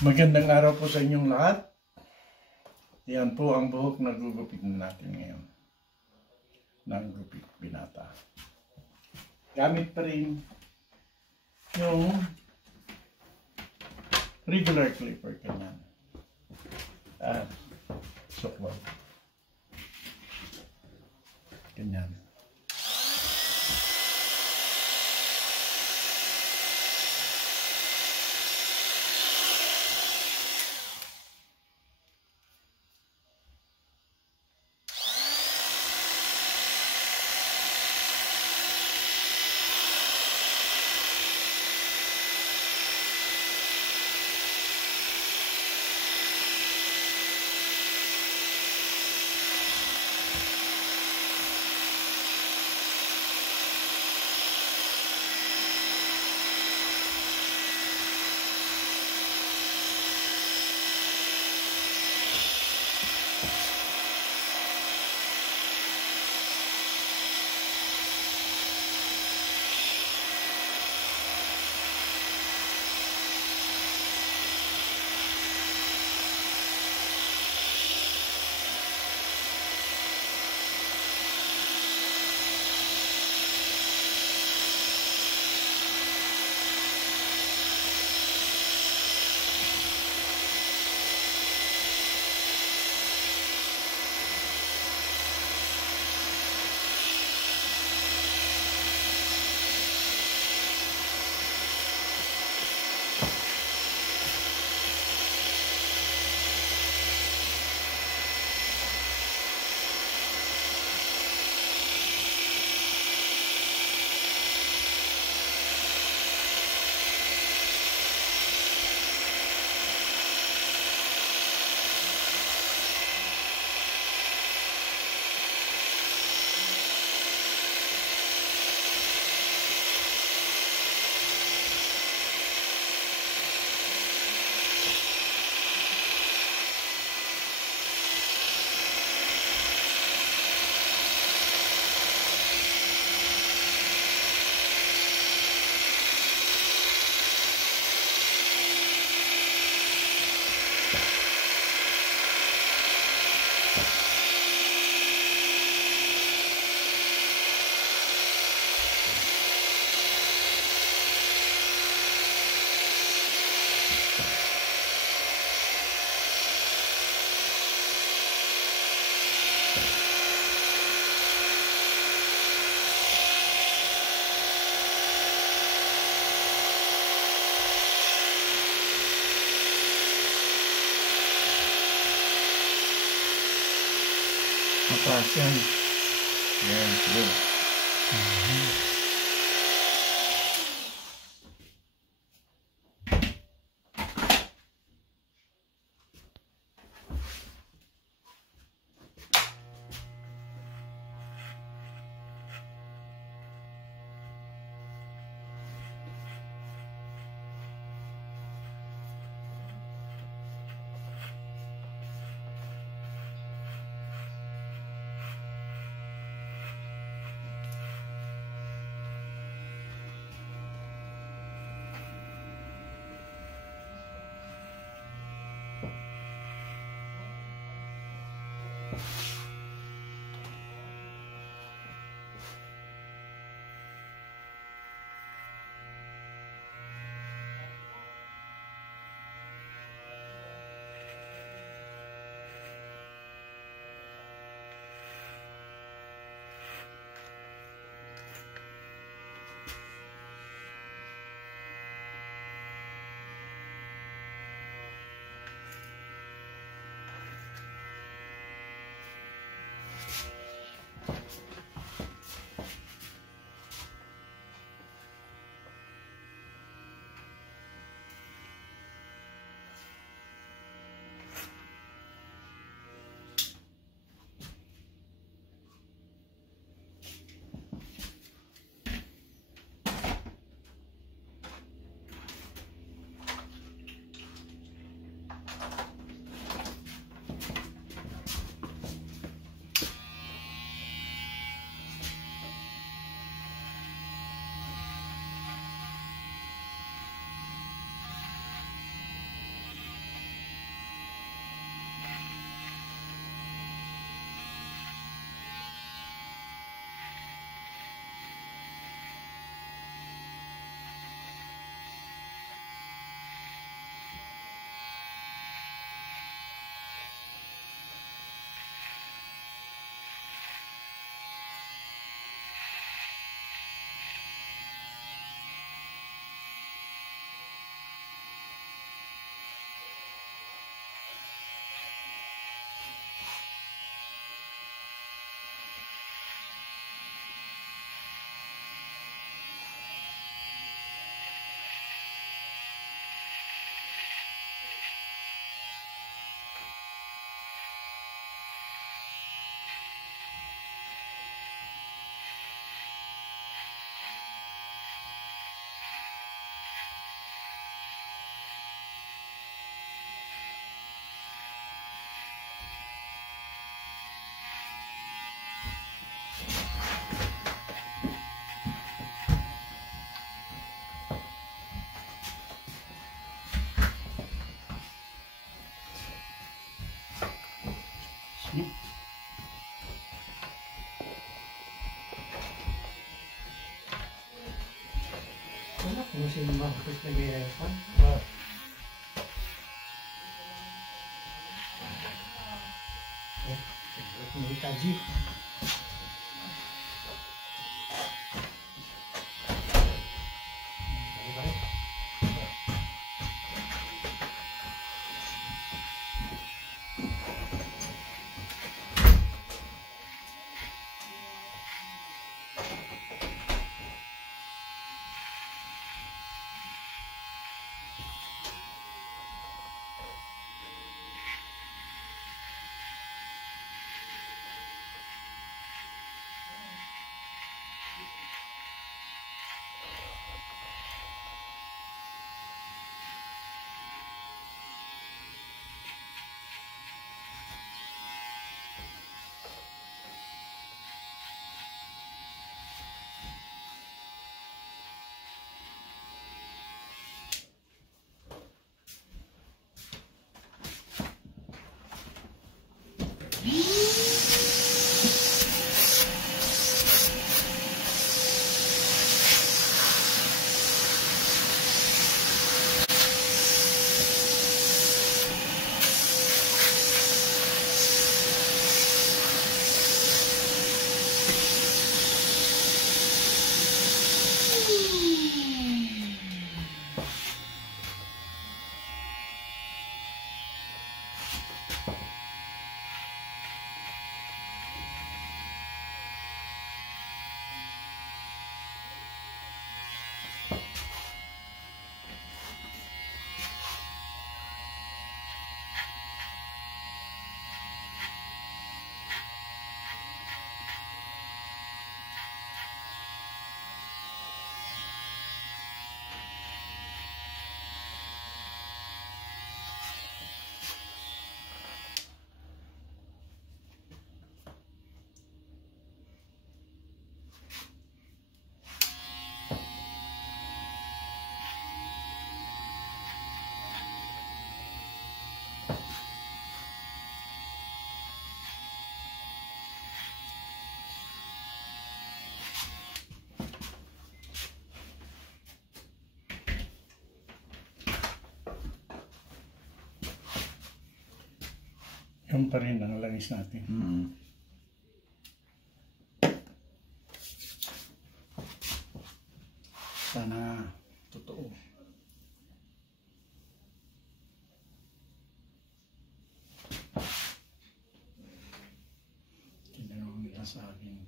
Magandang araw po sa inyong lahat. Yan po ang buhok na gugupit natin ngayon ng gupit binata. Gamit pa rin yung regular clipper kanyan. At suklog. Kanyan. Mataas yan. Yan, sige. kasi mahapit na gaya yan. Hindi kaji. Yun pa rin ang langis natin. Sana totoo. Tinanong nila sa akin.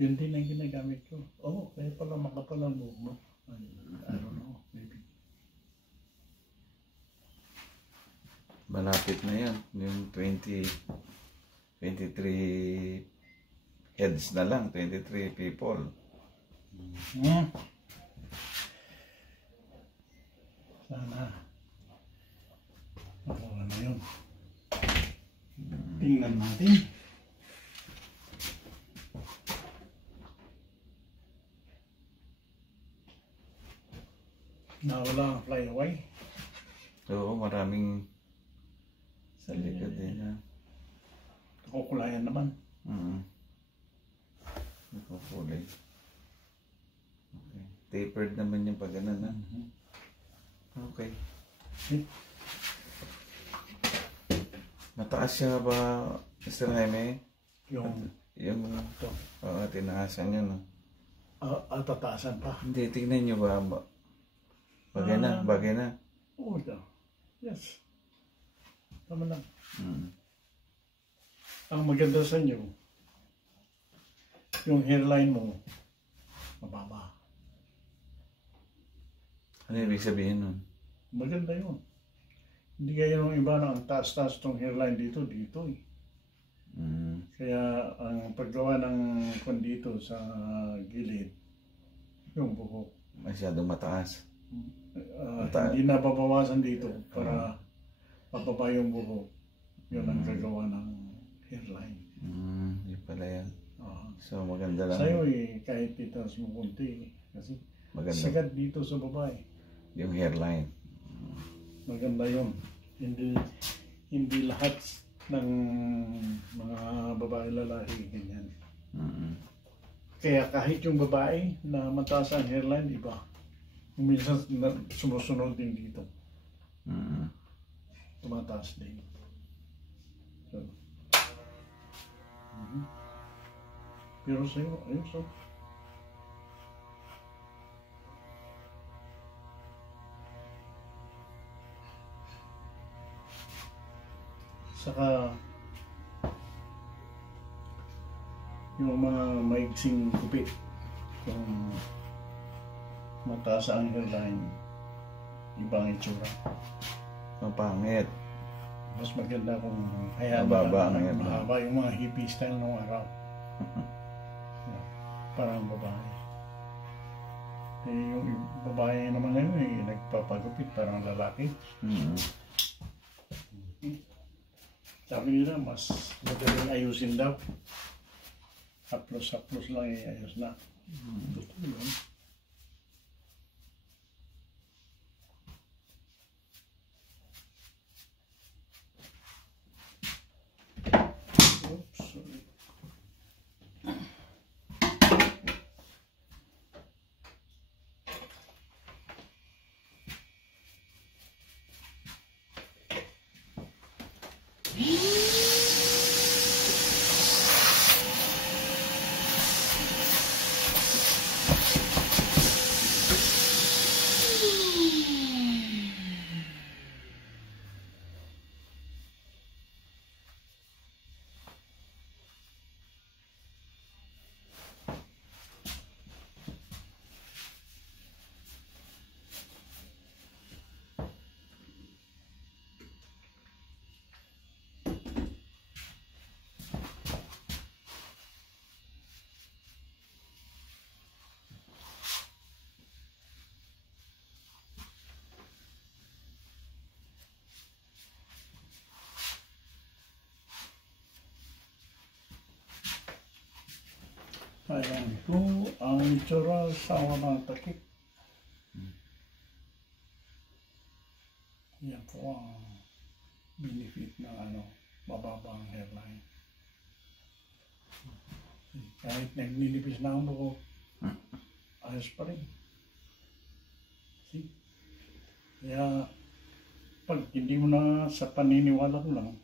Yun din ang ginagamit ko. Oh, kaya pala makapal ang buhok mo. I don't know, maybe. Malapit na yan. Yung 23 heads na lang. 23 people. Sana makuha na yun. Tingnan natin. Nawala ang flyaway. Oo, maraming sa likod din ha. Nakukulayan naman. Nakukulay. Okay. Tapered naman yung pag-anan ha. Okay. Mataas siya ba, Mr. Jaime? Yung ito. Oo, tinaasan yun. tataasan pa. Hindi, tignan nyo ba? Bagay na, bagay na. Oo, yes. Tama lang. Ang maganda sa inyo, yung hairline mo, mababa. Ano ibig sabihin nun? Maganda yun. Hindi kaya yung iba na ang taas-taas tong hairline dito eh. Kaya ang paggawa ng kondito sa gilid, yung buhok. Masyadong mataas. Hindi na babawasan dito para mababa yung buhok. Yun ang gagawa ng hairline. Yun pala yan. So maganda lang. Sa'yo kahit itaas mo konti kasi maganda. sagat dito sa babae. Yung hairline. Maganda yun. Hindi lahat ng mga babae lalaki ganyan. Kaya kahit yung babae na mataas ang hairline, iba. Minsan sumusunod din dito. Mm. Tumataas din. So, pero sa'yo, ayun so. Saka, yung mga maigsing gupit, kung mataas ang hairline, ibang itsura. Mapangit. Mas maganda kung hayaan Mababa ang lang, hairline. mahaba yung mga hippie style nung araw. Parang babae. Eh, yung babae naman ngayon nagpapagupit parang lalaki. Mm. Sabi nila mas madaling ayusin daw. Haplos-haplos lang ayos na. Totoo yun. Oops, sorry. Ayan po ang itsura sa mga takip. Yan po ang benefit ng mababa ang hairline. Kahit nagninipis na ang buko, ayos pa rin. See? Kaya pag hindi mo na sa paniniwala ko lang,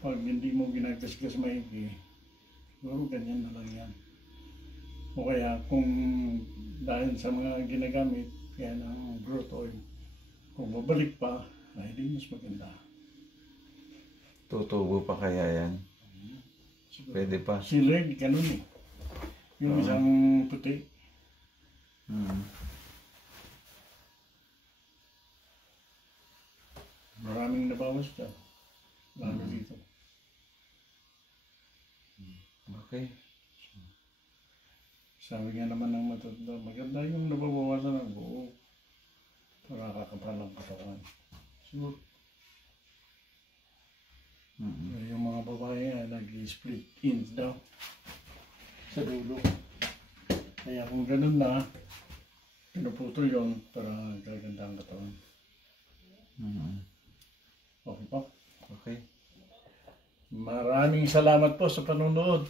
pag hindi mo ginagasgas maigi, siguro ganyan na lang yan. O kaya kung dahil sa mga ginagamit, kaya ng growth oil, kung babalik pa, ay di mas maganda. Tutubo pa kaya yan? Siguro. Pwede pa. Si Red, ganun eh. Yung isang puti. Mm. Maraming nabawas ka. Lalo dito. Okay. Sabi nga naman ng matanda, maganda yung nababawasan ng buo para kakapal ang katawan. So, yung mga babae nag-split ends daw sa dulo. Kaya kung ganun na, pinuputol yun para gaganda ang katawan. Okay po. Okay. Maraming salamat po sa panonood.